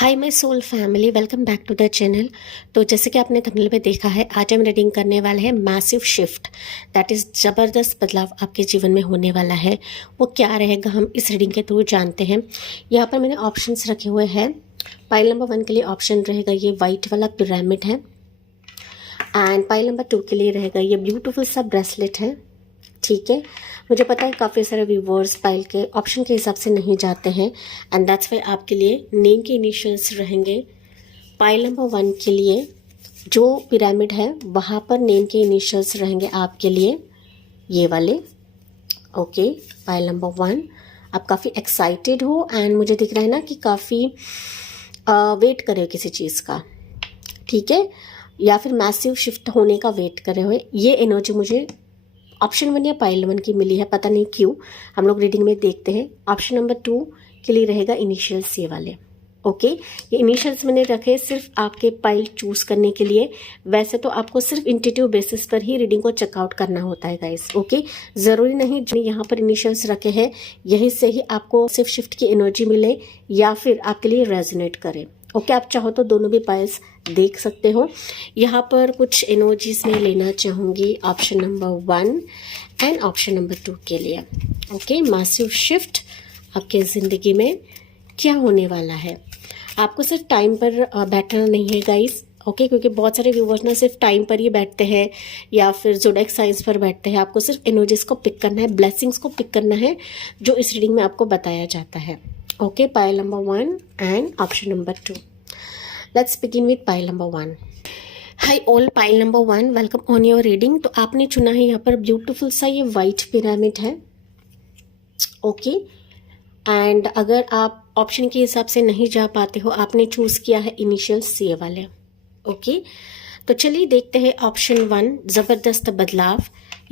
Hi my soul family, welcome back to the channel. तो जैसे कि आपने थंबनेल में देखा है, आज हम रीडिंग करने वाले हैं मैसिव शिफ्ट, दैट इज़ ज़बरदस्त बदलाव आपके जीवन में होने वाला है। वो क्या रहेगा हम इस रीडिंग के थ्रू जानते हैं। यहाँ पर मैंने ऑप्शंस रखे हुए हैं। पाइल नंबर 1 के लिए ऑप्शन रहेगा ये वाइट वाला पिरामिड है, एंड पाइल नंबर 2 के लिए रहेगा ये ब्यूटीफुल सा ब्रेसलेट है। ठीक है, मुझे पता है काफ़ी सारे व्यूवर्स पाइल के ऑप्शन के हिसाब से नहीं जाते हैं, एंड दैट्स वाई आपके लिए नेम के इनिशियल्स रहेंगे। पाइल नंबर 1 के लिए जो पिरामिड है वहाँ पर नेम के इनिशियल्स रहेंगे आपके लिए ये वाले। ओके, पाइल नंबर 1 आप काफ़ी एक्साइटेड हो, एंड मुझे दिख रहा है ना कि काफ़ी वेट कर रहे हो किसी चीज़ का, ठीक है, या फिर मैसिव शिफ्ट होने का वेट कर रहे हो। ये एनर्जी मुझे ऑप्शन 1 या पाइल 1 की मिली है, पता नहीं क्यों। हम लोग रीडिंग में देखते हैं। ऑप्शन नंबर 2 के लिए रहेगा इनिशियल्स ये वाले। ओके, ये इनिशियल्स मैंने रखे सिर्फ आपके पाइल चूज करने के लिए। वैसे तो आपको सिर्फ इंट्यूटिव बेसिस पर ही रीडिंग को चेकआउट करना होता है गाइस। ओके, ज़रूरी नहीं जो यहाँ पर इनिशियल्स रखे हैं यही से ही आपको सिर्फ शिफ्ट की एनर्जी मिले या फिर आपके लिए रेजोनेट करे। ओके, आप चाहो तो दोनों भी पाइल्स देख सकते हो। यहाँ पर कुछ एनर्जीज में लेना चाहूँगी option number 1 and option number 2 के लिए। ओके, मैसिव शिफ्ट आपके ज़िंदगी में क्या होने वाला है। आपको सिर्फ टाइम पर बैठना नहीं है गाइस। ओके, क्योंकि बहुत सारे व्यूवर्स ना सिर्फ टाइम पर ही बैठते हैं या फिर ज़ोडिएक साइंस पर बैठते हैं। आपको सिर्फ एनर्जीज को पिक करना है, ब्लेसिंग्स को पिक करना है जो इस रीडिंग में आपको बताया जाता है। Okay, pile number 1 and option number 2। Let's begin with pile number 1। Hi all, pile number 1, welcome on your reading. तो आपने चुना है यहाँ पर ब्यूटीफुल सा ये वाइट पिरामिड है। ओके, एंड अगर आप ऑप्शन के हिसाब से नहीं जा पाते हो, आपने चूज किया है इनिशियल्स ये वाले। ओके, तो चलिए देखते हैं ऑप्शन 1 ज़बरदस्त बदलाव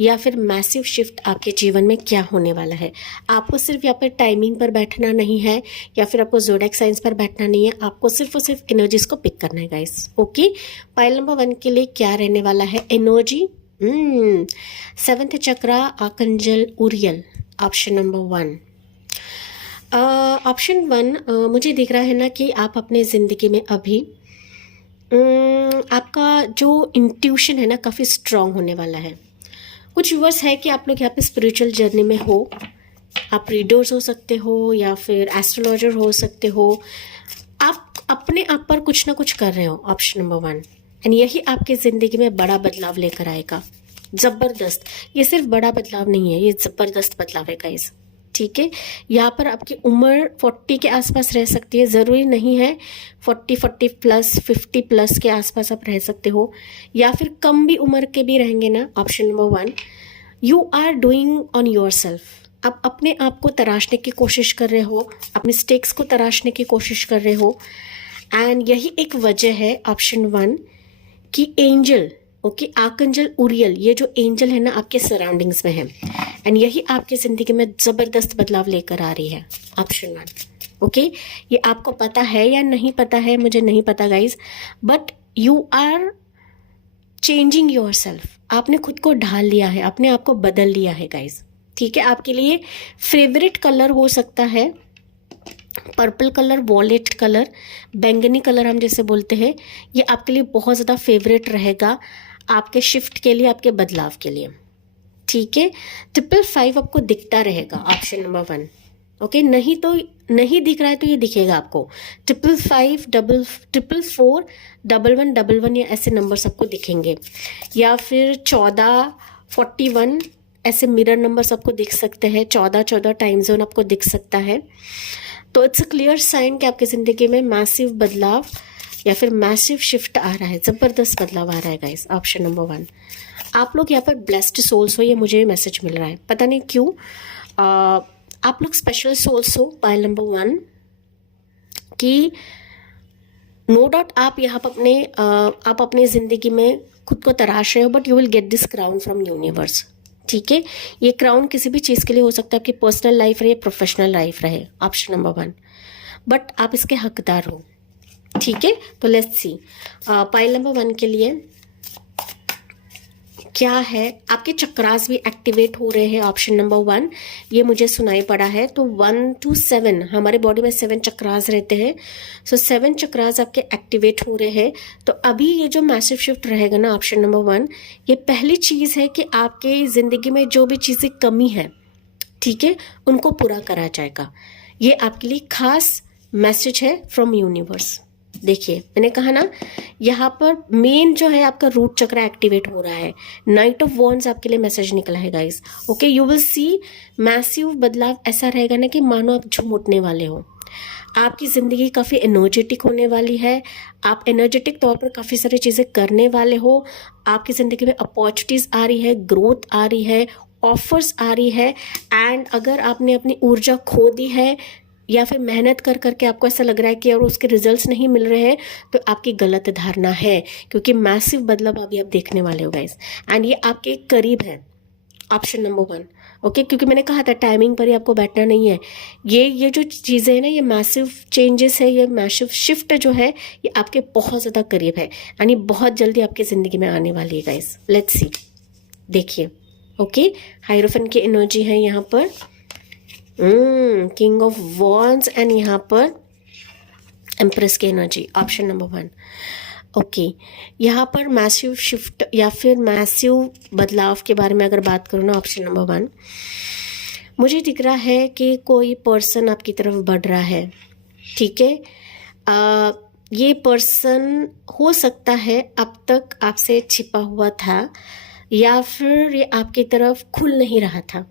या फिर मैसिव शिफ्ट आपके जीवन में क्या होने वाला है। आपको सिर्फ यहाँ पर टाइमिंग पर बैठना नहीं है या फिर आपको ज़ोडिएक साइंस पर बैठना नहीं है, आपको सिर्फ और सिर्फ एनर्जीज को पिक करना है गाइस। ओके, पाइल नंबर 1 के लिए क्या रहने वाला है एनर्जी। 7th चक्रा आर्कंजल उरियल, ऑप्शन नंबर 1। ऑप्शन 1 मुझे दिख रहा है ना कि आप अपने ज़िंदगी में अभी आपका जो इंट्यूशन है ना काफ़ी स्ट्रांग होने वाला है। कुछ व्यूअर्स है कि आप लोग यहाँ पे स्पिरिचुअल जर्नी में हो। आप रीडर्स हो सकते हो या फिर एस्ट्रोलॉजर हो सकते हो। आप अपने आप पर कुछ ना कुछ कर रहे हो, ऑप्शन नंबर 1, एंड यही आपकी ज़िंदगी में बड़ा बदलाव लेकर आएगा। ज़बरदस्त, ये सिर्फ बड़ा बदलाव नहीं है, ये ज़बरदस्त बदलाव है गाइस। ठीक है, यहाँ पर आपकी उम्र 40 के आसपास रह सकती है, ज़रूरी नहीं है 40 प्लस 50 प्लस के आसपास आप रह सकते हो, या फिर कम भी उम्र के भी रहेंगे ना। Option number 1, you are doing on yourself. आप अपने आप को तराशने की कोशिश कर रहे हो, अपने मिस्टेक्स को तराशने की कोशिश कर रहे हो, एंड यही एक वजह है ऑप्शन 1 कि एंजल, ओके, आर्कंजल उरियल, ये जो एंजल है ना आपके सराउंडिंग्स में है, एंड यही आपकी ज़िंदगी में ज़बरदस्त बदलाव लेकर आ रही है, ऑप्शन 1। ओके, ये आपको पता है या नहीं पता है मुझे नहीं पता guys, but you are changing yourself. आपने खुद को ढाल लिया है, अपने आप को बदल लिया है गाइज। ठीक है, आपके लिए फेवरेट कलर हो सकता है पर्पल कलर, वॉलेट कलर, बैंगनी कलर हम जैसे बोलते हैं, ये आपके लिए बहुत ज़्यादा फेवरेट रहेगा आपके शिफ्ट के लिए, आपके बदलाव के लिए। ठीक है, 555 आपको दिखता रहेगा, ऑप्शन नंबर 1। ओके, नहीं तो नहीं दिख रहा है तो ये दिखेगा आपको 555, 444, 1111 या ऐसे नंबर्स आपको दिखेंगे, या फिर 14, 41 ऐसे मिरर नंबर्स आपको दिख सकते हैं। 14 टाइम जोन आपको दिख सकता है। तो इट्स अ क्लियर साइन कि आपकी ज़िंदगी में मैसिव बदलाव या फिर मैसिव शिफ्ट आ रहा है, ज़बरदस्त बदलाव आ रहा है गाइस, ऑप्शन नंबर 1। आप लोग यहाँ पर ब्लेस्ड सोल्स हो, ये मुझे मैसेज मिल रहा है, पता नहीं क्यों। आप लोग स्पेशल सोल्स हो, पाइल नंबर 1, कि नो डाउट आप यहाँ पर आप अपने ज़िंदगी में खुद को तराश रहे हो, but you will get this crown from universe. ठीक है, ये क्राउन किसी भी चीज़ के लिए हो सकता है, आपकी पर्सनल लाइफ रहे, प्रोफेशनल लाइफ रहे, ऑप्शन नंबर 1, बट आप इसके हकदार हो। ठीक है, तो लेट्स सी पाइल नंबर 1 के लिए क्या है, आपके चक्रास भी एक्टिवेट हो रहे हैं। ऑप्शन नंबर 1 ये मुझे सुनाई पड़ा है। तो 1 to 7 हमारे बॉडी में 7 चक्रास रहते हैं। सो 7 चक्रास आपके एक्टिवेट हो रहे हैं। तो अभी ये जो मैसिव शिफ्ट रहेगा ना, ऑप्शन नंबर 1, ये पहली चीज़ है कि आपके ज़िंदगी में जो भी चीज़ें कमी है, ठीक है, उनको पूरा करा जाएगा। ये आपके लिए खास मैसेज है फ्रॉम यूनिवर्स। देखिए मैंने कहा ना, यहाँ पर मेन जो है आपका रूट चक्र एक्टिवेट हो रहा है। नाइट ऑफ वॉन्ड्स आपके लिए मैसेज निकला है guys. Okay, you will see massive बदलाव। ऐसा रहेगा ना कि मानो आप झूम उठने वाले हो। आपकी ज़िंदगी काफ़ी एनर्जेटिक होने वाली है। आप एनर्जेटिक तौर पर काफ़ी सारी चीज़ें करने वाले हो। आपकी ज़िंदगी में अपॉर्चुनिटीज़ आ रही है, ग्रोथ आ रही है, ऑफर्स आ रही है। एंड अगर आपने अपनी ऊर्जा खो दी है या फिर मेहनत कर करके आपको ऐसा लग रहा है कि और उसके रिजल्ट्स नहीं मिल रहे हैं, तो आपकी गलत धारणा है, क्योंकि मैसिव बदलाव अभी आप देखने वाले हो गाइस। एंड ये आपके करीब है, ऑप्शन नंबर 1। ओके, क्योंकि मैंने कहा था टाइमिंग पर ही आपको बैठना नहीं है। ये जो चीज़ें हैं ना, ये मैसिव चेंजेस है, ये मैसिव शिफ्ट जो है, ये आपके बहुत ज़्यादा करीब है। यानी बहुत जल्दी आपकी ज़िंदगी में आने वाली है गाइस। लेट्स सी, देखिए। ओके, हायरोफेंट की एनर्जी है यहाँ पर, किंग ऑफ वॉन्ड्स, एंड यहाँ पर एम्प्रेस की एनर्जी, ऑप्शन नंबर 1। ओके, यहाँ पर मैसिव शिफ्ट या फिर मैसिव बदलाव के बारे में अगर बात करूँ ना, ऑप्शन नंबर 1, मुझे दिख रहा है कि कोई पर्सन आपकी तरफ बढ़ रहा है। ठीक है, ये पर्सन हो सकता है अब तक आपसे छिपा हुआ था, या फिर ये आपकी तरफ खुल नहीं रहा था,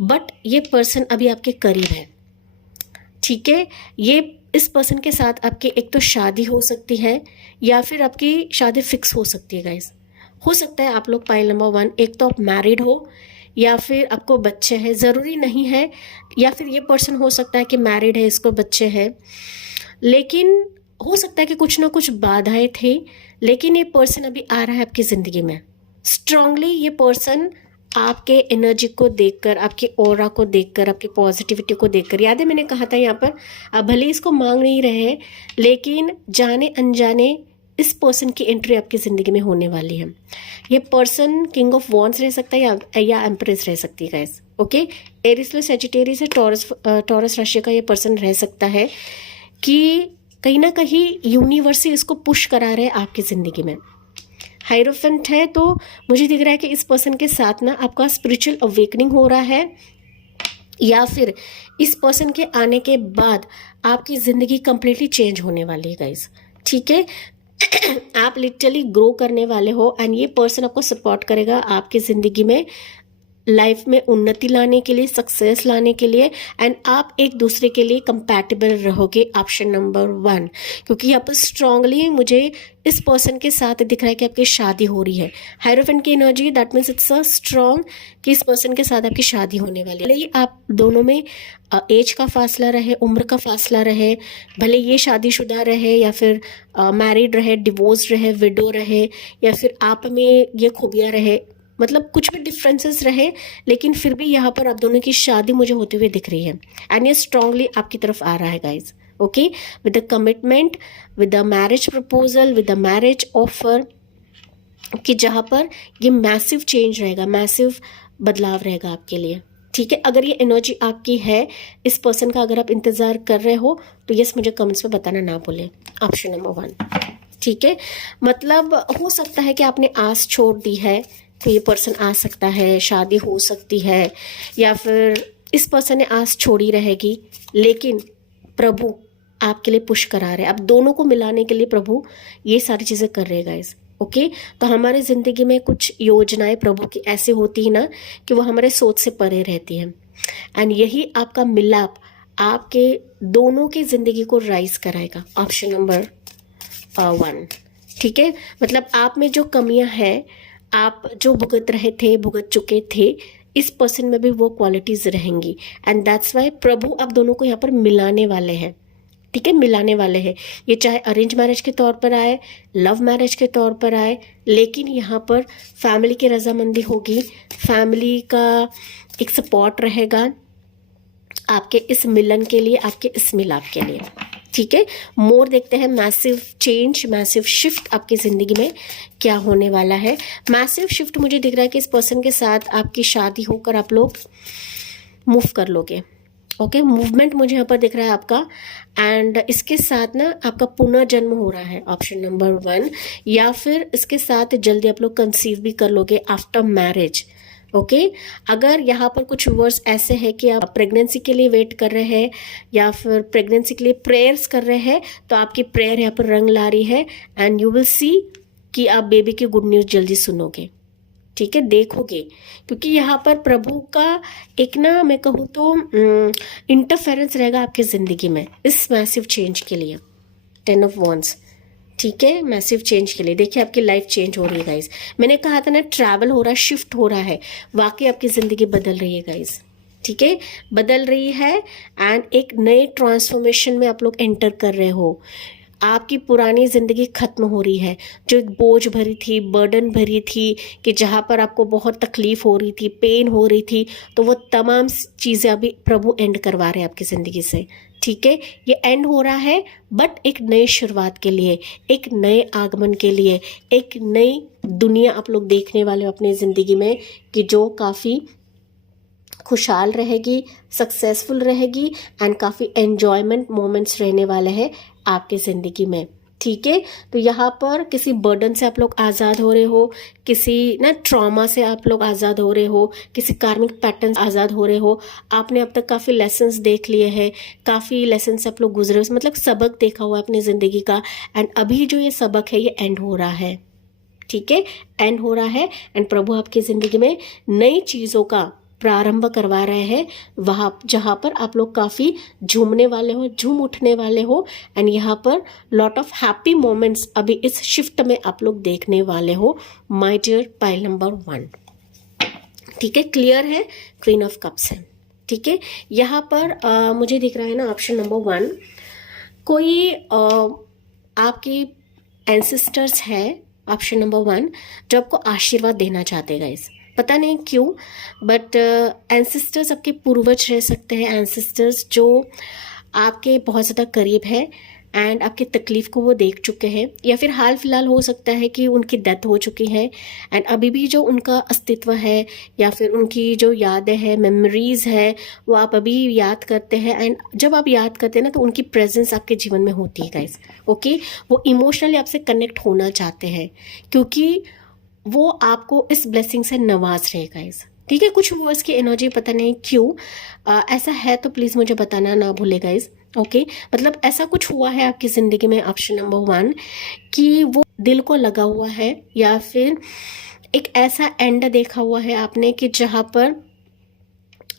बट ये पर्सन अभी आपके करीब है। ठीक है, ये इस पर्सन के साथ आपकी एक तो शादी हो सकती है, या फिर आपकी शादी फिक्स हो सकती है गाइस। हो सकता है आप लोग पाइल नंबर 1, एक तो आप मैरिड हो या फिर आपको बच्चे हैं, ज़रूरी नहीं है। या फिर ये पर्सन हो सकता है कि मैरिड है, इसको बच्चे हैं, लेकिन हो सकता है कि कुछ ना कुछ बाधाएं थी, लेकिन ये पर्सन अभी आ रहा है आपकी ज़िंदगी में स्ट्रांगली। ये पर्सन आपके एनर्जी को देखकर, आपके ऑरा को देखकर, आपकी पॉजिटिविटी को देखकर, याद है मैंने कहा था यहाँ पर आप भले इसको मांग नहीं रहे हैं, लेकिन जाने अनजाने इस पर्सन की एंट्री आपकी ज़िंदगी में होने वाली है। ये पर्सन किंग ऑफ वॉन्ड्स रह सकता है या एम्प्रेस रह सकती है गाइस। ओके, एरिस में सेजिटेरियस है, टॉरस राशि का ये पर्सन रह सकता है कि कहीं ना कहीं यूनिवर्स इसको पुश करा रहे हैं आपकी ज़िंदगी में। हायरोफेंट है, तो मुझे दिख रहा है कि इस पर्सन के साथ ना आपका स्पिरिचुअल अवेकनिंग हो रहा है, या फिर इस पर्सन के आने के बाद आपकी ज़िंदगी कंप्लीटली चेंज होने वाली है गाइस। ठीक है, आप लिटरली ग्रो करने वाले हो, एंड ये पर्सन आपको सपोर्ट करेगा आपकी ज़िंदगी में, लाइफ में उन्नति लाने के लिए, सक्सेस लाने के लिए, एंड आप एक दूसरे के लिए कंपैटिबल रहोगे, ऑप्शन नंबर 1। क्योंकि यहाँ पर स्ट्रांगली मुझे इस पर्सन के साथ दिख रहा है कि आपकी शादी हो रही है। हायरोफेंट की energy, that means it's a strong कि इस पर्सन के साथ आपकी शादी होने वाली है। भले ही आप दोनों में एज का फासला रहे, उम्र का फासला रहे, भले ये शादीशुदा रहे या फिर मैरिड रहे, डिवोर्स रहे, विडो रहे, या फिर आप में ये खूबियाँ रहे, मतलब कुछ भी डिफरेंसेस रहे, लेकिन फिर भी यहाँ पर आप दोनों की शादी मुझे होते हुए दिख रही है, एंड ये स्ट्रांगली आपकी तरफ आ रहा है guys. Okay, with the commitment, with the marriage proposal, with the marriage offer, कि जहाँ पर ये मैसिव चेंज रहेगा, मैसिव बदलाव रहेगा आपके लिए। ठीक है, अगर ये एनर्जी आपकी है, इस पर्सन का अगर आप इंतज़ार कर रहे हो, तो यस मुझे कमेंट्स में बताना ना भूलें, ऑप्शन नंबर 1। ठीक है, मतलब हो सकता है कि आपने आस छोड़ दी है, तो ये पर्सन आ सकता है, शादी हो सकती है, या फिर इस पर्सन ने आस छोड़ी रहेगी, लेकिन प्रभु आपके लिए पुश करा रहे हैं। अब दोनों को मिलाने के लिए प्रभु ये सारी चीज़ें कर रहे हैं गाइस। ओके, तो हमारे ज़िंदगी में कुछ योजनाएं प्रभु की ऐसी होती है ना कि वो हमारे सोच से परे रहती हैं, एंड यही आपका मिलाप आपके दोनों की ज़िंदगी को राइज कराएगा, ऑप्शन नंबर 1। ठीक है, मतलब आप में जो कमियां हैं, आप जो भुगत रहे थे, भुगत चुके थे, इस पर्सन में भी वो क्वालिटीज़ रहेंगी, एंड दैट्स वाई प्रभु आप दोनों को यहाँ पर मिलाने वाले हैं। ठीक है, मिलाने वाले हैं, ये चाहे अरेंज मैरिज के तौर पर आए, लव मैरिज के तौर पर आए, लेकिन यहाँ पर फैमिली की रजामंदी होगी, फैमिली का एक सपोर्ट रहेगा आपके इस मिलन के लिए, आपके इस मिलाप के लिए। ठीक है, मोर देखते हैं मैसिव चेंज, मैसिव शिफ्ट आपकी ज़िंदगी में क्या होने वाला है। मैसिव शिफ्ट मुझे दिख रहा है कि इस पर्सन के साथ आपकी शादी होकर आप लोग मूव कर लोगे। ओके, मूवमेंट मुझे यहाँ पर दिख रहा है आपका। एंड इसके साथ ना आपका पुनर्जन्म हो रहा है, ऑप्शन नंबर 1, या फिर इसके साथ जल्दी आप लोग कंसीव भी कर लोगे आफ्टर मैरिज। ओके, अगर यहाँ पर कुछ वर्ड्स ऐसे हैं कि आप प्रेगनेंसी के लिए वेट कर रहे हैं या फिर प्रेगनेंसी के लिए प्रेयर्स कर रहे हैं, तो आपकी प्रेयर यहाँ पर रंग ला रही है एंड यू विल सी कि आप बेबी की गुड न्यूज़ जल्दी सुनोगे। ठीक है, देखोगे, क्योंकि यहाँ पर प्रभु का एक ना मैं कहूँ तो इंटरफेरेंस रहेगा आपकी ज़िंदगी में इस मैसिव चेंज के लिए। 10 ऑफ वॉन्ड्स, ठीक है, मैसिव चेंज के लिए। देखिए आपकी लाइफ चेंज हो रही है गाइज। मैंने कहा था ना ट्रैवल हो रहा है, शिफ्ट हो रहा है, वाकई आपकी ज़िंदगी बदल रही है गाइज। ठीक है, बदल रही है एंड एक नए ट्रांसफॉर्मेशन में आप लोग एंटर कर रहे हो। आपकी पुरानी ज़िंदगी खत्म हो रही है, जो एक बोझ भरी थी, बर्डन भरी थी, कि जहाँ पर आपको बहुत तकलीफ हो रही थी, पेन हो रही थी, तो वो तमाम चीज़ें अभी प्रभु एंड करवा रहे हैं आपकी ज़िंदगी से। ठीक है, ये एंड हो रहा है बट एक नई शुरुआत के लिए, एक नए आगमन के लिए, एक नई दुनिया आप लोग देखने वाले हो अपनी ज़िंदगी में, कि जो काफ़ी खुशहाल रहेगी, सक्सेसफुल रहेगी एंड काफ़ी एन्जॉयमेंट मोमेंट्स रहने वाले हैं आपके ज़िंदगी में। ठीक है, तो यहाँ पर किसी बर्डन से आप लोग आज़ाद हो रहे हो, किसी ना ट्रॉमा से आप लोग आज़ाद हो रहे हो, किसी कार्मिक पैटर्न से आज़ाद हो रहे हो। आपने अब तक काफ़ी लेसन्स देख लिए हैं, काफ़ी लेसन्स आप लोग गुजरे हो, मतलब सबक देखा हुआ है अपनी ज़िंदगी का, एंड अभी जो ये सबक है ये एंड हो रहा है। ठीक है, एंड हो रहा है एंड प्रभु आपकी ज़िंदगी में नई चीज़ों का प्रारंभ करवा रहे हैं, वहाँ जहाँ पर आप लोग काफ़ी झूमने वाले हो, झूम उठने वाले हो एंड यहाँ पर लॉट ऑफ हैप्पी मोमेंट्स अभी इस शिफ्ट में आप लोग देखने वाले हो माय डियर पाइल नंबर 1। ठीक है, क्लियर है, क्वीन ऑफ कप्स है। ठीक है, यहाँ पर मुझे दिख रहा है ना ऑप्शन नंबर 1, कोई आपकी एंसेस्टर्स है, ऑप्शन नंबर 1, जो आपको आशीर्वाद देना चाहते हैं गाइस। पता नहीं क्यों, बट एंसेस्टर्स आपके पूर्वज रह सकते हैं, एंसेस्टर्स जो आपके बहुत ज़्यादा करीब है एंड आपकी तकलीफ़ को वो देख चुके हैं, या फिर हाल फिलहाल हो सकता है कि उनकी डेथ हो चुकी है एंड अभी भी जो उनका अस्तित्व है या फिर उनकी जो यादें हैं, मेमोरीज़ है, वो आप अभी याद करते हैं एंड जब आप याद करते हैं ना तो उनकी प्रेजेंस आपके जीवन में होती है गाइस। ओके, वो इमोशनली आपसे कनेक्ट होना चाहते हैं क्योंकि वो आपको इस ब्लेसिंग से नवाज रहे गाइस। ठीक है, कुछ वर्ड्स की एनर्जी पता नहीं क्यों ऐसा है, तो प्लीज़ मुझे बताना ना भूले गाइस। ओके, मतलब ऐसा कुछ हुआ है आपकी ज़िंदगी में, ऑप्शन नंबर 1, कि वो दिल को लगा हुआ है या फिर एक ऐसा एंड देखा हुआ है आपने कि जहाँ पर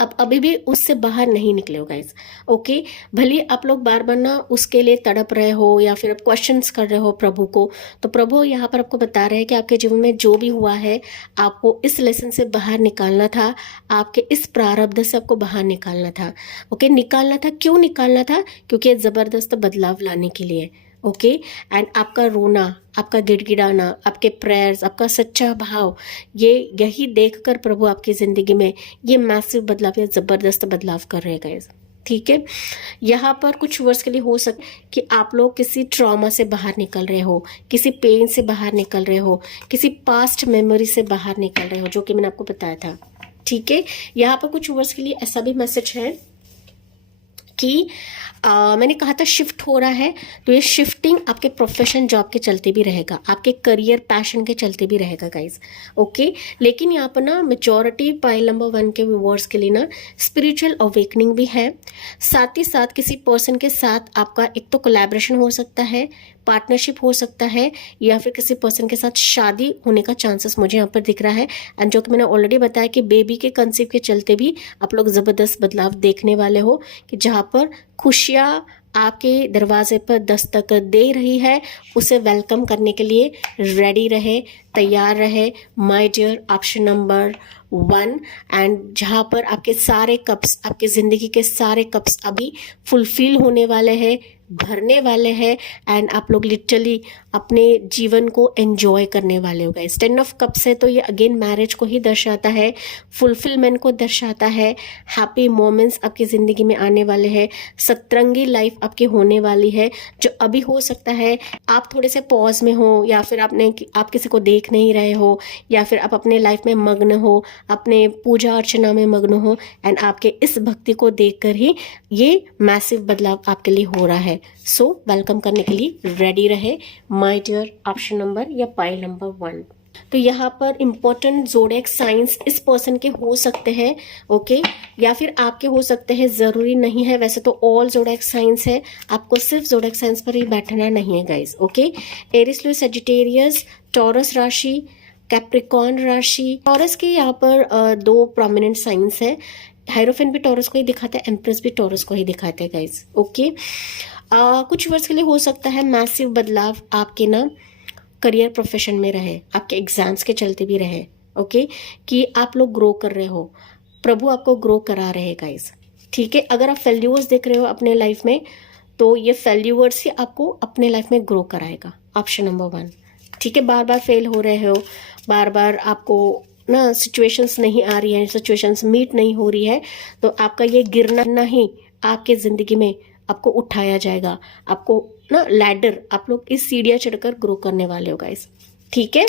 अब अभी भी उससे बाहर नहीं निकले हो गाइस। ओके, भले आप लोग बार बार ना उसके लिए तड़प रहे हो या फिर आप क्वेश्चंस कर रहे हो प्रभु को, तो प्रभु यहाँ पर आपको बता रहे हैं कि आपके जीवन में जो भी हुआ है आपको इस लेसन से बाहर निकालना था, आपके इस प्रारब्ध से आपको बाहर निकालना था। ओके, निकालना था, क्यों निकालना था? क्योंकि ज़बरदस्त बदलाव लाने के लिए। ओके, एंड आपका रोना, आपका गिड़गिड़ाना, आपके प्रेयर्स, आपका सच्चा भाव, ये यही देखकर प्रभु आपकी ज़िंदगी में ये मैसिव बदलाव या ज़बरदस्त बदलाव कर रहे हैं गाइस। ठीक है, यहाँ पर कुछ वर्ष के लिए हो सकता है कि आप लोग किसी ट्रॉमा से बाहर निकल रहे हो, किसी पेन से बाहर निकल रहे हो, किसी पास्ट मेमोरी से बाहर निकल रहे हो, जो कि मैंने आपको बताया था। ठीक है, यहाँ पर कुछ वर्ष के लिए ऐसा भी मैसेज है कि मैंने कहा था शिफ्ट हो रहा है, तो ये शिफ्टिंग आपके प्रोफेशन जॉब के चलते भी रहेगा, आपके करियर पैशन के चलते भी रहेगा गाइज। ओके, लेकिन यहाँ पर ना मेजॉरिटी पाइल नंबर 1 के व्यूअर्स के लिए ना स्पिरिचुअल अवेकनिंग भी है, साथ ही साथ किसी पर्सन के साथ आपका एक तो कोलैबोरेशन हो सकता है, पार्टनरशिप हो सकता है, या फिर किसी पर्सन के साथ शादी होने का चांसेस मुझे यहाँ पर दिख रहा है। एंड जो कि मैंने ऑलरेडी बताया कि बेबी के कंसीव के चलते भी आप लोग ज़बरदस्त बदलाव देखने वाले हो, कि जहाँ पर खुशियाँ आपके दरवाजे पर दस्तक दे रही है, उसे वेलकम करने के लिए रेडी रहे, तैयार रहे my dear option number 1 and जहाँ पर आपके सारे कप्स, आपके ज़िंदगी के सारे कप्स अभी फुलफिल होने वाले हैं, भरने वाले हैं एंड आप लोग लिटरली अपने जीवन को एंजॉय करने वाले हो गाइस। 10 ऑफ कप्स है तो ये अगेन मैरिज को ही दर्शाता है, फुलफिलमेंट को दर्शाता है, हैप्पी मोमेंट्स आपकी ज़िंदगी में आने वाले हैं, सतरंगी लाइफ आपकी होने वाली है। जो अभी हो सकता है आप थोड़े से पॉज में हो, या फिर आप किसी को देख नहीं रहे हो, या फिर आप अपने लाइफ में मग्न हो, अपने पूजा अर्चना में मग्न हो एंड आपके इस भक्ति को देखकर ही ये मैसिव बदलाव आपके लिए हो रहा है। सो वेलकम करने के लिए रेडी रहे माय डियर ऑप्शन नंबर या पाइल नंबर 1। तो यहाँ पर इंपॉर्टेंट ज़ोडिएक साइंस इस पर्सन के हो सकते हैं, ओके, या फिर आपके हो सकते हैं, ज़रूरी नहीं है। वैसे तो ऑल ज़ोडिएक साइंस है, आपको सिर्फ ज़ोडिएक साइंस पर ही बैठना नहीं है गाइस, ओके। एरिस, लियो, सजिटेरियस, टॉरस राशि, कैप्रिकॉर्न राशि। टॉरस के यहाँ पर 2 प्रोमिनेंट साइंस है। हायरोफेंट भी टॉरस को ही दिखाते हैं, एम्प्रेस भी टॉरस को ही दिखाते हैं गाइस, ओके। कुछ वर्ष के लिए हो सकता है मैसिव बदलाव आपके ना करियर प्रोफेशन में रहे, आपके एग्जाम्स के चलते भी रहे, ओके, कि आप लोग ग्रो कर रहे हो, प्रभु आपको ग्रो करा रहे हैं गाइस, ठीक है। अगर आप फेल्यूर्स देख रहे हो अपने लाइफ में तो ये फेल्यूर्स ही आपको अपने लाइफ में ग्रो कराएगा, ऑप्शन नंबर 1, ठीक है। बार बार फेल हो रहे हो, बार बार आपको ना सिचुएशंस नहीं आ रही है, सिचुएशंस मीट नहीं हो रही है, तो आपका ये गिरना ही आपके ज़िंदगी में आपको उठाया जाएगा, आपको ना लैडर, आप लोग इस सीढ़ियाँ चढ़कर ग्रो करने वाले हो गाइस, ठीक है।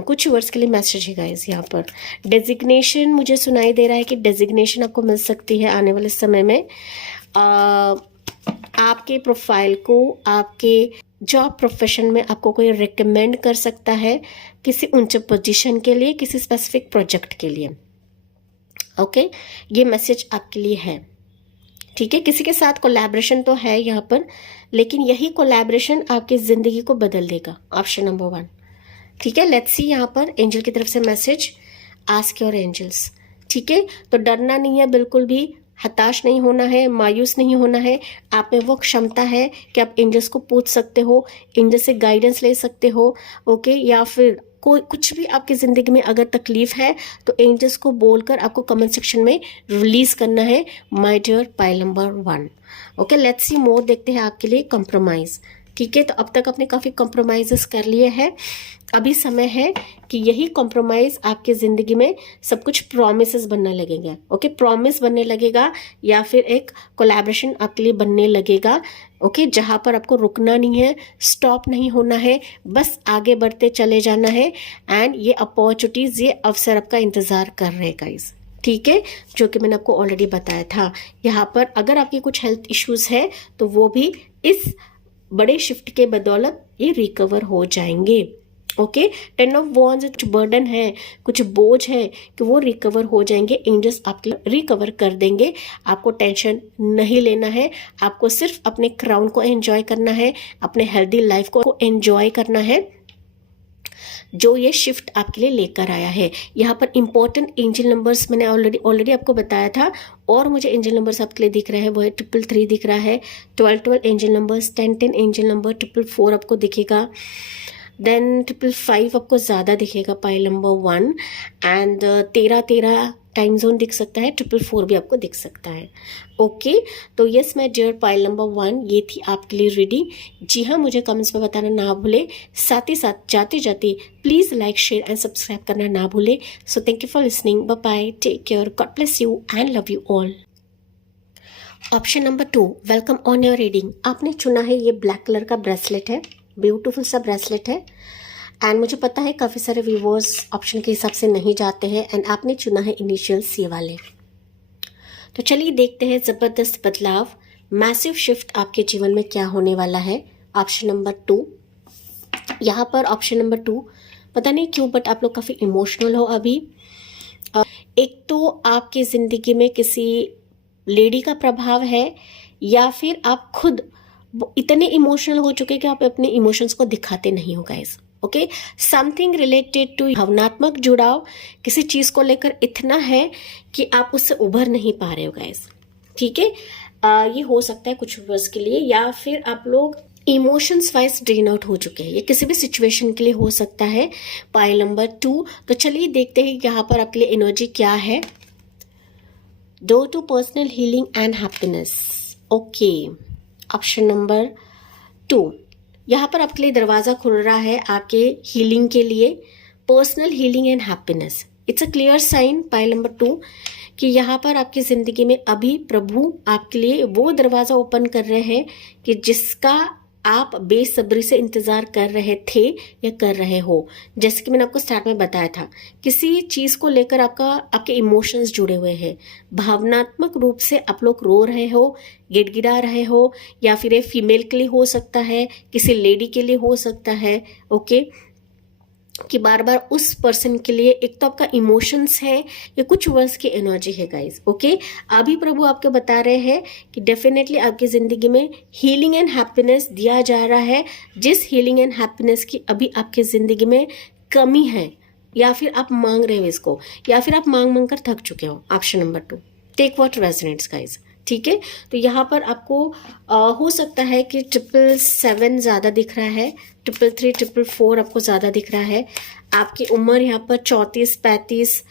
कुछ वर्ड्स के लिए मैसेज है गाइस। यहाँ पर डेजिग्नेशन मुझे सुनाई दे रहा है कि डेजिग्नेशन आपको मिल सकती है आने वाले समय में। आपके प्रोफाइल को आपके जॉब प्रोफेशन में आपको कोई रिकमेंड कर सकता है किसी ऊंचे पोजीशन के लिए, किसी स्पेसिफिक प्रोजेक्ट के लिए, ओके। ये मैसेज आपके लिए है, ठीक है। किसी के साथ कोलैबोरेशन तो है यहाँ पर, लेकिन यही कोलैबोरेशन आपकी ज़िंदगी को बदल देगा, ऑप्शन नंबर 1, ठीक है। लेट्स सी यहाँ पर एंजल की तरफ से मैसेज, आस्क योर एंजल्स, ठीक है। तो डरना नहीं है, बिल्कुल भी हताश नहीं होना है, मायूस नहीं होना है। आप में वो क्षमता है कि आप एंजल्स को पूछ सकते हो, एंजल से गाइडेंस ले सकते हो, ओके। या फिर कोई कुछ भी आपकी ज़िंदगी में अगर तकलीफ है तो एंजल्स को बोलकर आपको कमेंट सेक्शन में रिलीज करना है, my dear pile number 1, okay. Let's see more, देखते हैं आपके लिए कंप्रोमाइज़, ठीक है। तो अब तक आपने काफ़ी कंप्रोमाइज़ेस कर लिए हैं, अभी समय है कि यही कॉम्प्रोमाइज़ आपके ज़िंदगी में सब कुछ प्रॉमिसेस बनने लगेंगे, ओके। प्रॉमिस बनने लगेगा या फिर एक कोलैबोरेशन आपके लिए बनने लगेगा, ओके, जहाँ पर आपको रुकना नहीं है, स्टॉप नहीं होना है, बस आगे बढ़ते चले जाना है एंड ये अपॉर्चुनिटीज़, ये अवसर आपका इंतज़ार कर रहे हैं गाइस, ठीक है। जो कि मैंने आपको ऑलरेडी बताया था। यहाँ पर अगर आपकी कुछ हेल्थ इश्यूज़ है तो वो भी इस बड़े शिफ्ट के बदौलत ये रिकवर हो जाएंगे, ओके। 10 ऑफ वॉन्ड्स, कुछ बर्डन है, कुछ बोझ है कि वो रिकवर हो जाएंगे, एंजल्स आपके रिकवर कर देंगे। आपको टेंशन नहीं लेना है, आपको सिर्फ अपने क्राउन को एंजॉय करना है, अपने हेल्दी लाइफ को एंजॉय करना है जो ये शिफ्ट आपके लिए लेकर आया है। यहाँ पर इंपॉर्टेंट एंजल नंबर्स मैंने ऑलरेडी आपको बताया था, और मुझे एंजल नंबर्स आपके लिए दिख रहे हैं, वो है 333 दिख रहा है, 12 एंजल नंबर्स, 10 एंजल नंबर, 444 आपको दिखेगा, देन 555 आपको ज़्यादा दिखेगा pile number 1, and 13 time zone दिख सकता है, 444 भी आपको दिख सकता है, ओके। तो yes my dear pile number 1, ये थी आपके लिए रीडिंग। जी हाँ, मुझे कमेंट्स में बताना ना भूले, साथ ही साथ जाते जाते please like, share and subscribe करना ना भूले। So thank you for listening, bye bye, take care, God bless you and love you all. Option number 2, welcome on your reading. आपने चुना है ये ब्लैक कलर का ब्रेसलेट है, ब्यूटीफुल सा ब्रेसलेट है, एंड मुझे पता है काफ़ी सारे व्यूवर्स ऑप्शन के हिसाब से नहीं जाते हैं, एंड आपने चुना है इनिशियल्स ये वाले। तो चलिए देखते हैं ज़बरदस्त बदलाव, मैसिव शिफ्ट आपके जीवन में क्या होने वाला है। ऑप्शन नंबर 2, यहाँ पर ऑप्शन नंबर 2, पता नहीं क्यों बट आप लोग काफ़ी इमोशनल हो अभी। एक तो आपकी ज़िंदगी में किसी लेडी का प्रभाव है, या फिर आप खुद इतने इमोशनल हो चुके कि आप अपने इमोशंस को दिखाते नहीं हो guys, okay. Something related to भावनात्मक जुड़ाव किसी चीज़ को लेकर इतना है कि आप उससे उभर नहीं पा रहे हो गाइस, ठीक है। ये हो सकता है कुछ वर्ष के लिए, या फिर आप लोग इमोशंस वाइज ड्रेन आउट हो चुके हैं। ये किसी भी सिचुएशन के लिए हो सकता है। Pile number 2। तो चलिए देखते हैं यहाँ पर आपके लिए एनर्जी क्या है। Door to personal healing and happiness. Okay, option number 2। यहाँ पर आपके लिए दरवाजा खुल रहा है आपके हीलिंग के लिए, personal healing and happiness. It's a clear sign, pile number 2, कि यहाँ पर आपकी जिंदगी में अभी प्रभु आपके लिए वो दरवाजा ओपन कर रहे हैं कि जिसका आप बेसब्री से इंतजार कर रहे थे या कर रहे हो। जैसे कि मैंने आपको स्टार्ट में बताया था, किसी चीज को लेकर आपके इमोशंस जुड़े हुए हैं। भावनात्मक रूप से आप लोग रो रहे हो, गिड़गिड़ा रहे हो, या फिर ये फीमेल के लिए हो सकता है, किसी लेडी के लिए हो सकता है। ओके, कि बार बार उस पर्सन के लिए एक तो आपका इमोशंस है या कुछ वर्ष की एनर्जी है गाइस। ओके, अभी प्रभु आपको बता रहे हैं कि डेफिनेटली आपकी जिंदगी में हीलिंग एंड हैप्पीनेस दिया जा रहा है। जिस हीलिंग एंड हैप्पीनेस की अभी आपकी जिंदगी में कमी है, या फिर आप मांग रहे हो इसको, या फिर आप मांग कर थक चुके हो। Option number 2, take what resonates guys. ठीक है, तो यहाँ पर आपको हो सकता है कि 777 ज़्यादा दिख रहा है, 333, 444 आपको ज़्यादा दिख रहा है। आपकी उम्र यहाँ पर 34, 35,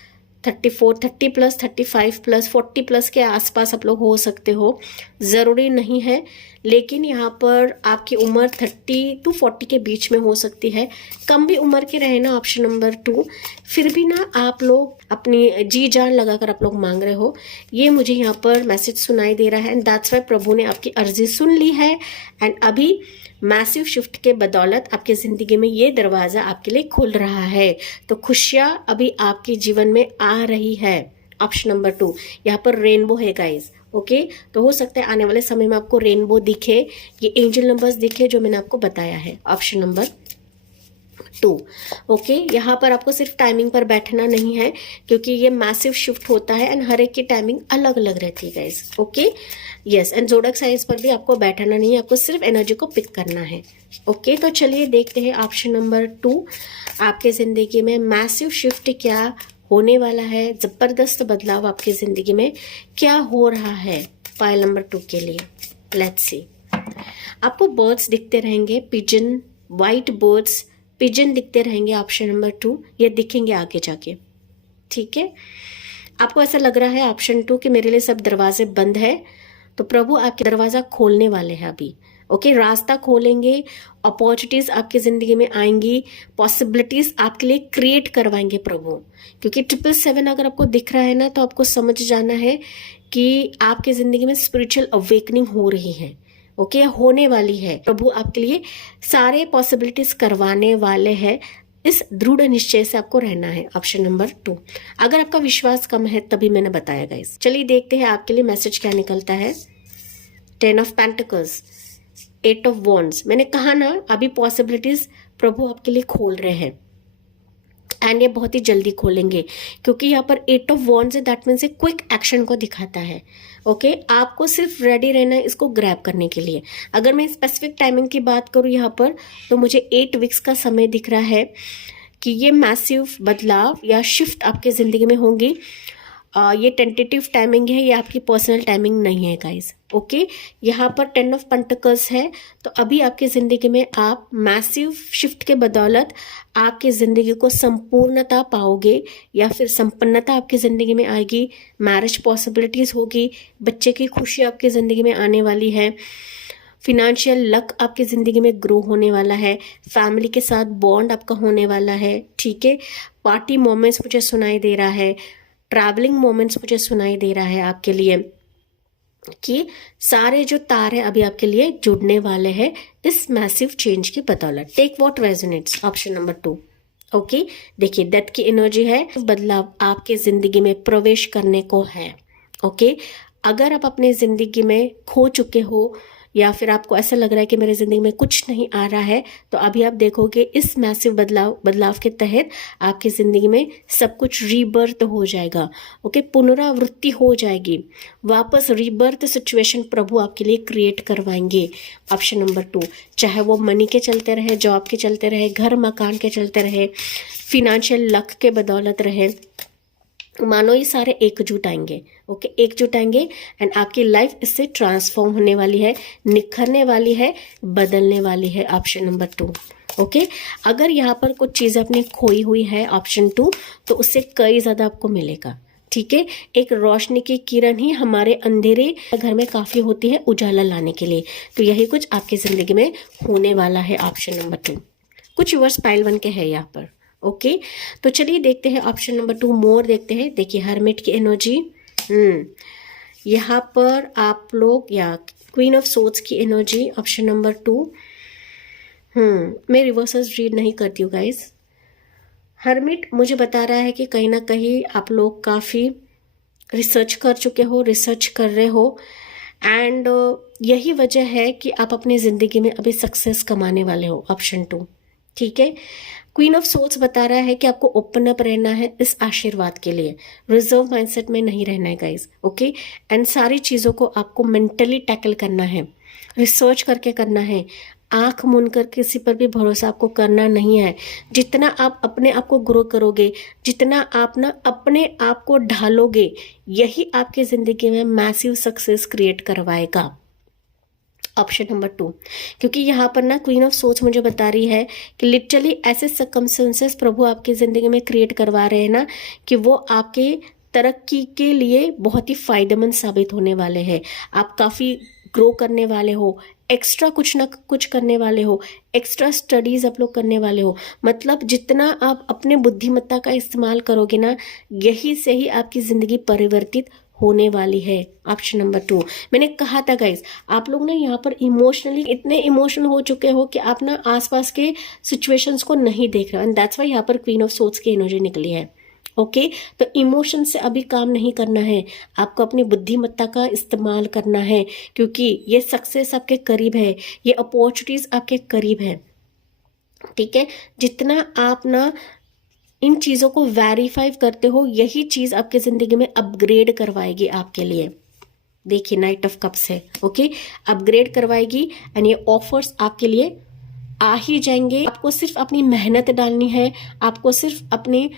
34, 30 प्लस, 35 प्लस, 40 प्लस के आसपास आप लोग हो सकते हो, ज़रूरी नहीं है। लेकिन यहाँ पर आपकी उम्र 30 to 40 के बीच में हो सकती है, कम भी उम्र के रहे ना। ऑप्शन नंबर 2, फिर भी ना आप लोग अपनी जी जान लगाकर आप लोग मांग रहे हो, ये मुझे यहाँ पर मैसेज सुनाई दे रहा है। एंड दैट्स वाई प्रभु ने आपकी अर्जी सुन ली है। एंड अभी मैसिव शिफ्ट के बदौलत आपकी जिंदगी में ये दरवाजा आपके लिए खुल रहा है। तो खुशियां अभी आपके जीवन में आ रही है। ऑप्शन नंबर 2, यहाँ पर रेनबो है गाइस। ओके, तो हो सकता है आने वाले समय में आपको रेनबो दिखे, ये एंजल नंबर्स दिखे जो मैंने आपको बताया है। Option number 2। ओके, यहाँ पर आपको सिर्फ टाइमिंग पर बैठना नहीं है, क्योंकि ये मैसिव शिफ्ट होता है एंड हर एक की टाइमिंग अलग अलग रहती है guys. Okay, yes, and zodiac size पर भी आपको बैठना नहीं है, आपको सिर्फ एनर्जी को पिक करना है। ओके, तो चलिए देखते हैं ऑप्शन नंबर 2, आपके जिंदगी में मैसिव शिफ्ट क्या होने वाला है, जबरदस्त बदलाव आपकी जिंदगी में क्या हो रहा है फाइल नंबर 2 के लिए। लेट्स सी, आपको बर्ड्स दिखते रहेंगे, पिजन, व्हाइट बर्ड्स, पिजन दिखते रहेंगे। ऑप्शन नंबर 2, ये दिखेंगे आगे जाके। ठीक है, आपको ऐसा लग रहा है ऑप्शन 2 कि मेरे लिए सब दरवाजे बंद है, तो प्रभु आपके दरवाजा खोलने वाले हैं अभी। ओके, रास्ता खोलेंगे, अपॉर्चुनिटीज आपकी जिंदगी में आएंगी, पॉसिबिलिटीज आपके लिए क्रिएट करवाएंगे प्रभु। क्योंकि 777 अगर आपको दिख रहा है ना, तो आपको समझ जाना है कि आपकी जिंदगी में स्पिरिचुअल अवेकनिंग हो रही है। ओके, होने वाली है। प्रभु आपके लिए सारे पॉसिबिलिटीज करवाने वाले हैं। इस दृढ़ निश्चय से आपको रहना है। ऑप्शन नंबर 2, अगर आपका विश्वास कम है तभी मैंने बताया गाइस। चलिए देखते हैं आपके लिए मैसेज क्या निकलता है। 10 ऑफ पेंटिकल्स, 8 ऑफ वॉन्ड्स। मैंने कहा ना, अभी पॉसिबिलिटीज प्रभु आपके लिए खोल रहे हैं एंड ये बहुत ही जल्दी खोलेंगे, क्योंकि यहाँ पर 8 ऑफ वॉन्ड्स है, दैट मीन्स क्विक एक्शन को दिखाता है। ओके, आपको सिर्फ रेडी रहना है इसको ग्रैब करने के लिए। अगर मैं स्पेसिफिक टाइमिंग की बात करूँ यहाँ पर, तो मुझे 8 वीक्स का समय दिख रहा है कि ये मैसिव बदलाव या शिफ्ट आपके जिंदगी में होंगी। ये टेंटेटिव टाइमिंग है, ये आपकी पर्सनल टाइमिंग नहीं है गाइस। ओके, यहाँ पर 10 ऑफ पेंटिकल्स है, तो अभी आपकी ज़िंदगी में आप मैसिव शिफ्ट के बदौलत आपकी ज़िंदगी को संपूर्णता पाओगे, या फिर संपन्नता आपकी ज़िंदगी में आएगी। मैरिज पॉसिबिलिटीज़ होगी, बच्चे की खुशी आपकी ज़िंदगी में आने वाली है, फिनेंशियल लक आपकी ज़िंदगी में ग्रो होने वाला है, फैमिली के साथ बॉन्ड आपका होने वाला है। ठीक है, पार्टी मोमेंट्स मुझे सुनाई दे रहा है, ट्रैवलिंग मोमेंट्स मुझे सुनाई दे रहा है आपके लिए, कि सारे जो तार है अभी आपके लिए जुड़ने वाले हैं इस मैसिव चेंज की बदौलत। Take what resonates, option number 2। Okay, देखिए डेथ की एनर्जी है, बदलाव आपके जिंदगी में प्रवेश करने को है। ओके, अगर आप अपने जिंदगी में खो चुके हो, या फिर आपको ऐसा लग रहा है कि मेरे जिंदगी में कुछ नहीं आ रहा है, तो अभी आप देखोगे इस मैसिव बदलाव के तहत आपकी जिंदगी में सब कुछ रीबर्थ हो जाएगा। ओके, पुनरावृत्ति हो जाएगी, वापस रीबर्थ सिचुएशन प्रभु आपके लिए क्रिएट करवाएंगे। ऑप्शन नंबर 2, चाहे वो मनी के चलते रहे, जॉब के चलते रहे, घर मकान के चलते रहे, फिनेंशियल लक के बदौलत रहे, मानो ये सारे एकजुट आएंगे। ओके, एकजुट आएंगे एंड आपकी लाइफ इससे ट्रांसफॉर्म होने वाली है, निखरने वाली है, बदलने वाली है। Option number 2। ओके, अगर यहाँ पर कुछ चीज़ अपनी खोई हुई है ऑप्शन 2, तो उससे कई ज़्यादा आपको मिलेगा। ठीक है, एक रोशनी की किरण ही हमारे अंधेरे घर में काफ़ी होती है उजाला लाने के लिए। तो यही कुछ आपकी ज़िंदगी में होने वाला है ऑप्शन नंबर 2। कुछ वर्ष पाइल 1 के हैं यहाँ पर। ओके, तो चलिए देखते हैं ऑप्शन नंबर 2 मोर देखते हैं। देखिए हर्मिट की एनर्जी, यहाँ पर आप लोग, या क्वीन ऑफ सोर्ड्स की एनर्जी ऑप्शन नंबर 2। मैं रिवर्सेस रीड नहीं करती हूँ गाइस। हर्मिट मुझे बता रहा है कि कहीं ना कहीं आप लोग काफ़ी रिसर्च कर चुके हो, रिसर्च कर रहे हो, एंड यही वजह है कि आप अपनी ज़िंदगी में अभी सक्सेस कमाने वाले हो ऑप्शन 2। ठीक है, क्वीन ऑफ सोल्स बता रहा है कि आपको ओपन अप रहना है इस आशीर्वाद के लिए, रिजर्व माइंडसेट में नहीं रहना है गाइस। ओके, एंड सारी चीज़ों को आपको मेंटली टैकल करना है, रिसर्च करके करना है, आंख मूंद कर किसी पर भी भरोसा आपको करना नहीं है। जितना आप अपने आप को ग्रो करोगे, जितना आप ना अपने आप को ढालोगे, यही आपकी ज़िंदगी में मैसिव सक्सेस क्रिएट करवाएगा। ऑप्शन नंबर 2, क्योंकि यहाँ पर ना क्वीन ऑफ सोच मुझे बता रही है कि लिटरली ऐसे सर्कमस्टेंसेस प्रभु आपकी ज़िंदगी में क्रिएट करवा रहे हैं ना कि वो आपके तरक्की के लिए बहुत ही फायदेमंद साबित होने वाले हैं। आप काफ़ी ग्रो करने वाले हो, एक्स्ट्रा कुछ ना कुछ करने वाले हो, एक्स्ट्रा स्टडीज़ आप लोग करने वाले हो। मतलब जितना आप अपने बुद्धिमत्ता का इस्तेमाल करोगे ना, यही से ही आपकी ज़िंदगी परिवर्तित होने वाली है। ऑप्शन नंबर 2, मैंने कहा था गाइस, आप लोग ना यहाँ पर इमोशनली इतने इमोशनल हो चुके हो कि आप ना आसपास के सिचुएशंस को नहीं देख रहे हो, एंड दैट्स वाई यहाँ पर क्वीन ऑफ सोर्ड्स की एनर्जी निकली है। ओके, तो इमोशन से अभी काम नहीं करना है, आपको अपनी बुद्धिमत्ता का इस्तेमाल करना है, क्योंकि ये सक्सेस आपके करीब है, ये अपॉर्चुनिटीज आपके करीब है। ठीक है, जितना आप ना इन चीज़ों को वेरीफाई करते हो, यही चीज़ आपके ज़िंदगी में अपग्रेड करवाएगी आपके लिए। देखिए नाइट ऑफ कप्स है। ओके, अपग्रेड करवाएगी एंड ये ऑफर्स आपके लिए आ ही जाएंगे। आपको सिर्फ अपनी मेहनत डालनी है, आपको सिर्फ अपने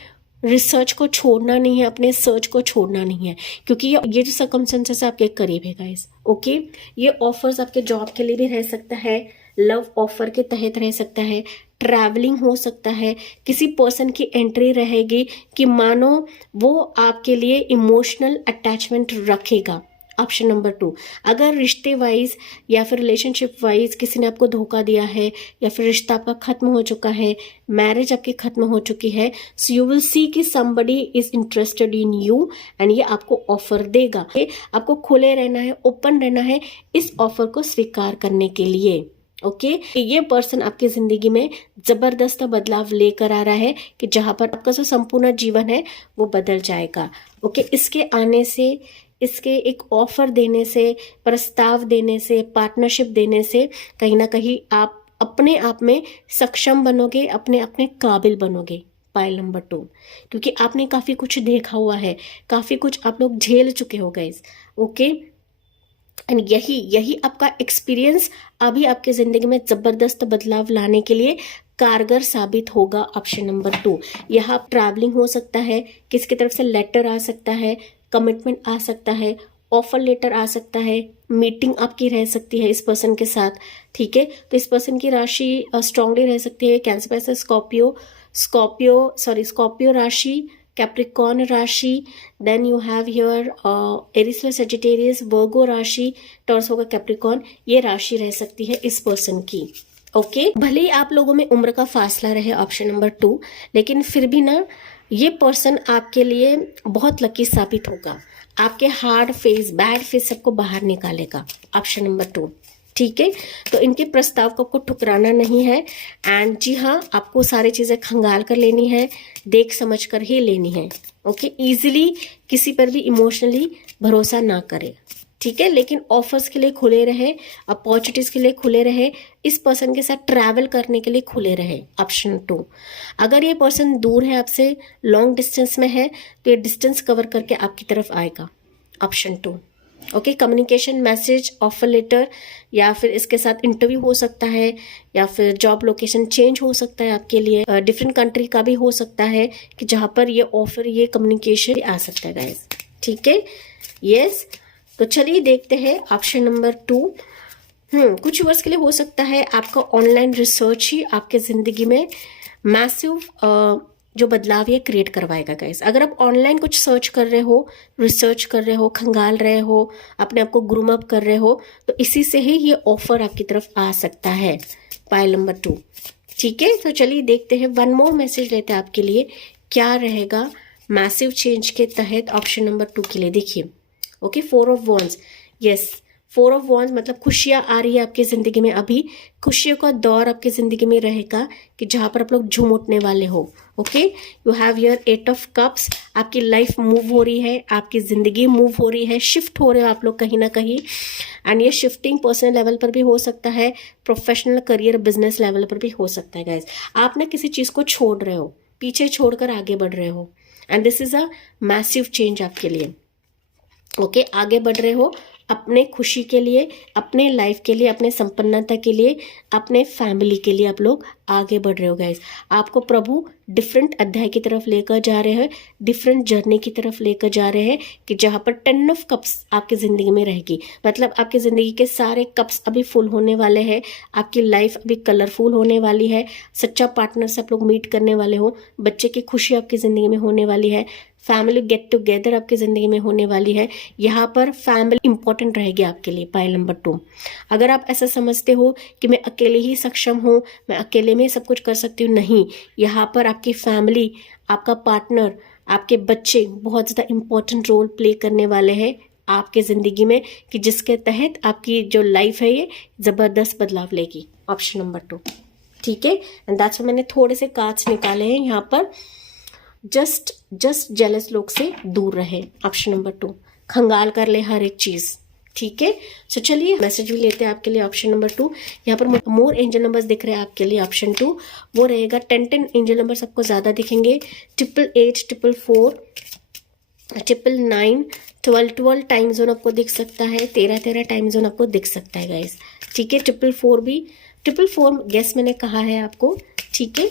रिसर्च को छोड़ना नहीं है, अपने सर्च को छोड़ना नहीं है, क्योंकि ये जो सर्कमस्टेंसेस आपके करीब है गाइस। ओके, ये ऑफर्स आपके जॉब के लिए भी रह सकता है, लव ऑफर के तहत रह सकता है, ट्रैवलिंग हो सकता है, किसी पर्सन की एंट्री रहेगी कि मानो वो आपके लिए इमोशनल अटैचमेंट रखेगा। ऑप्शन नंबर 2, अगर रिश्ते वाइज या फिर रिलेशनशिप वाइज किसी ने आपको धोखा दिया है, या फिर रिश्ता आपका खत्म हो चुका है, मैरिज आपकी खत्म हो चुकी है, सो यू विल सी कि somebody is interested in you and ये आपको ऑफर देगा। आपको खुले रहना है, ओपन रहना है इस ऑफर को स्वीकार करने के लिए। ओके, ये पर्सन आपकी जिंदगी में जबरदस्त बदलाव लेकर आ रहा है कि जहां पर आपका जो संपूर्ण जीवन है वो बदल जाएगा। ओके, इसके आने से, इसके एक ऑफर देने से, प्रस्ताव देने से, पार्टनरशिप देने से कहीं ना कहीं आप अपने आप में सक्षम बनोगे, अपने काबिल बनोगे। पाइल नंबर 2, क्योंकि आपने काफी कुछ देखा हुआ है, काफी कुछ आप लोग झेल चुके हो गाइस। ओके, एंड यही आपका एक्सपीरियंस अभी आपके जिंदगी में जबरदस्त बदलाव लाने के लिए कारगर साबित होगा। ऑप्शन नंबर 2, यहाँ ट्रैवलिंग हो सकता है, किसकी तरफ से लेटर आ सकता है, कमिटमेंट आ सकता है, ऑफर लेटर आ सकता है, मीटिंग आपकी रह सकती है इस पर्सन के साथ। ठीक है, तो इस पर्सन की राशि स्ट्रांगली रह सकती है कैंसर, स्कॉर्पियो राशि, कैप्रिकॉर्न राशि, then you have here Aries Sagittarius, Virgo राशि, टॉरस होगा कैप्रिकॉर्न, ये राशि रह सकती है इस पर्सन की। ओके, भले ही आप लोगों में उम्र का फासला रहे ऑप्शन नंबर 2, लेकिन फिर भी ना ये पर्सन आपके लिए बहुत लकी साबित होगा, आपके हार्ड फेस, बैड फेस सबको बाहर निकालेगा। ऑप्शन नंबर 2, ठीक है, तो इनके प्रस्ताव को आपको ठुकराना नहीं है, एंड जी हाँ, आपको सारी चीज़ें खंगाल कर लेनी है, देख समझ कर ही लेनी है। ओके, इजीली किसी पर भी इमोशनली भरोसा ना करें। ठीक है, लेकिन ऑफर्स के लिए खुले रहे, अपॉर्चुनिटीज के लिए खुले रहे, इस पर्सन के साथ ट्रैवल करने के लिए खुले रहे। ऑप्शन 2, अगर ये पर्सन दूर है आपसे, लॉन्ग डिस्टेंस में है, तो ये डिस्टेंस कवर करके आपकी तरफ आएगा। Option 2, okay, communication, message, offer letter, या फिर इसके साथ इंटरव्यू हो सकता है, या फिर जॉब लोकेशन चेंज हो सकता है आपके लिए, डिफरेंट कंट्री का भी हो सकता है कि जहां पर ये ऑफर, ये कम्युनिकेशन आ सकता है गाइस। ठीक है, यस। तो चलिए देखते हैं ऑप्शन नंबर 2। कुछ वर्ष के लिए हो सकता है आपका ऑनलाइन रिसर्च ही आपके जिंदगी में मैसिव जो बदलाव ये क्रिएट करवाएगा गाइस। अगर आप ऑनलाइन कुछ सर्च कर रहे हो, रिसर्च कर रहे हो, खंगाल रहे हो, अपने आप को ग्रूम अप कर रहे हो, तो इसी से ही ये ऑफर आपकी तरफ आ सकता है, पाइल नंबर 2। ठीक है, तो चलिए देखते हैं, वन मोर मैसेज लेते हैं आपके लिए, क्या रहेगा मैसिव चेंज के तहत ऑप्शन नंबर 2 के लिए। देखिए, okay, 4 of wands, yes, 4 of wands मतलब खुशियां आ रही है आपकी जिंदगी में। अभी खुशियों का दौर आपकी जिंदगी में रहेगा कि जहां पर आप लोग झूम उठने वाले हो। Okay, you have your 8 of cups, आपकी लाइफ मूव हो रही है, आपकी जिंदगी मूव हो रही है, शिफ्ट हो रहे हो आप लोग कहीं ना कहीं। एंड ये शिफ्टिंग पर्सनल लेवल पर भी हो सकता है, प्रोफेशनल करियर बिजनेस लेवल पर भी हो सकता है गाइज। आप ना किसी चीज को छोड़ रहे हो, पीछे छोड़कर आगे बढ़ रहे हो, and this is a massive change आपके लिए। ओके, आगे बढ़ रहे हो अपने खुशी के लिए, अपने लाइफ के लिए, अपने संपन्नता के लिए, अपने फैमिली के लिए आप लोग आगे बढ़ रहे हो गाइज। आपको प्रभु डिफरेंट अध्याय की तरफ लेकर जा रहे हैं, डिफरेंट जर्नी की तरफ लेकर जा रहे हैं कि जहां पर 10 ऑफ कप्स आपकी जिंदगी में रहेगी। मतलब आपकी जिंदगी के सारे कप्स अभी फुल होने वाले हैं, आपकी लाइफ अभी कलरफुल होने वाली है, सच्चा पार्टनर से आप लोग मीट करने वाले हो, बच्चे की खुशी आपकी जिंदगी में होने वाली है, फैमिली गेट टुगेदर आपकी जिंदगी में होने वाली है। यहाँ पर फैमिली इंपॉर्टेंट रहेगी आपके लिए, पाइल नंबर 2। अगर आप ऐसा समझते हो कि मैं अकेले ही सक्षम हूँ, मैं अकेले में सब कुछ कर सकती हूँ, नहीं, यहाँ पर आपकी फैमिली, आपका पार्टनर, आपके बच्चे बहुत ज़्यादा इंपॉर्टेंट रोल प्ले करने वाले हैं आपके ज़िंदगी में, कि जिसके तहत आपकी जो लाइफ है ये ज़बरदस्त बदलाव लेगी, ऑप्शन नंबर 2। ठीक है, एंड दैट्स मैंने थोड़े से कार्ड्स निकाले हैं यहाँ पर। जस्ट जेलस लोग से दूर रहे, ऑप्शन नंबर 2। खंगाल कर ले हर एक चीज। ठीक है, सो चलिए मैसेज भी लेते हैं आपके लिए, ऑप्शन नंबर 2। यहाँ पर मोर एंजल नंबर्स दिख रहे हैं आपके लिए, ऑप्शन 2 वो रहेगा। 10 एंजल नंबर्स आपको ज्यादा दिखेंगे, 888, 444, 999, 12 टाइम जोन आपको दिख सकता है, 13 टाइम जोन आपको दिख सकता है गाइस। ठीक है, 444 भी, 444 गैस मैंने कहा है आपको। ठीक है,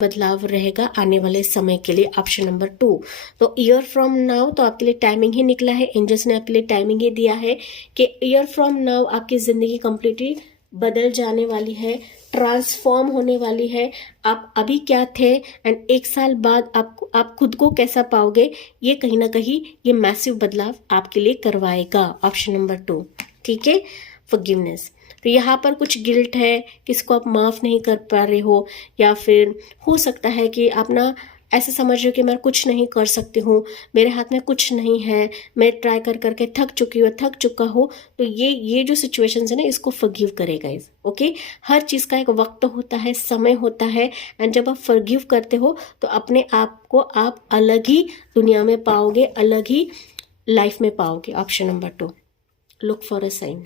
बदलाव रहेगा आने वाले समय के लिए, ऑप्शन नंबर 2। तो ईयर फ्रॉम नाउ, तो आपके लिए टाइमिंग ही निकला है, एंजल्स ने आपके लिए टाइमिंग ही दिया है कि ईयर फ्रॉम नाउ आपकी जिंदगी कंप्लीटली बदल जाने वाली है, ट्रांसफॉर्म होने वाली है। आप अभी क्या थे एंड 1 साल बाद आप खुद को कैसा पाओगे, ये कहीं ना कहीं ये मैसिव बदलाव आपके लिए करवाएगा, ऑप्शन नंबर 2। ठीक है, फॉरगिवनेस, तो यहाँ पर कुछ गिल्ट है, किसको आप माफ़ नहीं कर पा रहे हो, या फिर हो सकता है कि आप ना ऐसे समझ रहे हो कि मैं कुछ नहीं कर सकती हूँ, मेरे हाथ में कुछ नहीं है, मैं ट्राई कर करके थक चुकी हूँ, थक चुका हूँ। तो ये जो सिचुएशन है ना, इसको फॉरगिव करेगा इस। ओके, हर चीज़ का एक वक्त होता है, समय होता है, एंड जब आप फॉरगिव करते हो तो अपने आप को आप अलग ही दुनिया में पाओगे, अलग ही लाइफ में पाओगे, option number 2। Look for a sign,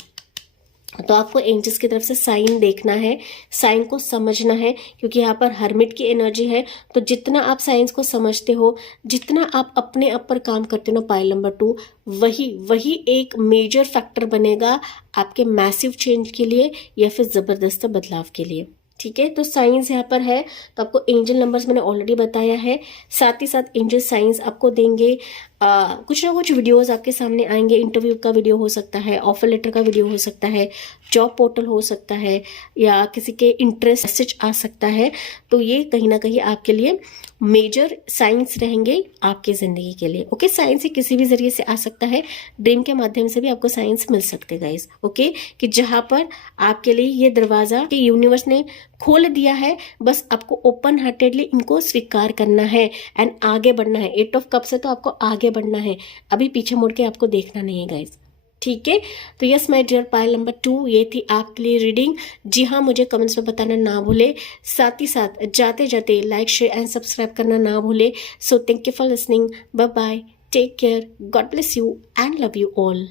तो आपको एंजल्स की तरफ से साइन देखना है, साइन को समझना है, क्योंकि यहाँ पर हर्मिट की एनर्जी है। तो जितना आप साइंस को समझते हो, जितना आप अपने आप पर काम करते हो ना, पाइल नंबर 2, वही एक मेजर फैक्टर बनेगा आपके मैसिव चेंज के लिए या फिर ज़बरदस्त बदलाव के लिए। ठीक है, तो साइंस यहाँ पर है, तो आपको एंजल नंबर्स मैंने ऑलरेडी बताया है, साथ ही साथ एंजल साइंस आपको देंगे। कुछ ना कुछ वीडियोस आपके सामने आएंगे, इंटरव्यू का वीडियो हो सकता है, ऑफर लेटर का वीडियो हो सकता है, जॉब पोर्टल हो सकता है, या किसी के इंटरेस्ट मैसेज आ सकता है। तो ये कहीं ना कहीं आपके लिए मेजर साइंस रहेंगे आपकी ज़िंदगी के लिए। ओके, साइंस ही किसी भी जरिए से आ सकता है, ड्रीम के माध्यम से भी आपको साइंस मिल सकते गाइस। ओके, कि जहां पर आपके लिए ये दरवाज़ा कि यूनिवर्स ने खोल दिया है, बस आपको ओपन हार्टेडली इनको स्वीकार करना है एंड आगे बढ़ना है। 8 ऑफ कप्स है, तो आपको आगे बढ़ना है, अभी पीछे मुड़ के आपको देखना नहीं है गाइस। ठीक है, तो yes my dear, pile number 2 ये थी आपके लिए रीडिंग। जी हाँ, मुझे कमेंट्स में बताना ना भूले, साथ ही साथ जाते जाते लाइक, शेयर एंड सब्सक्राइब करना ना भूले। So thank you for listening, bye bye, take care, God bless you and love you all.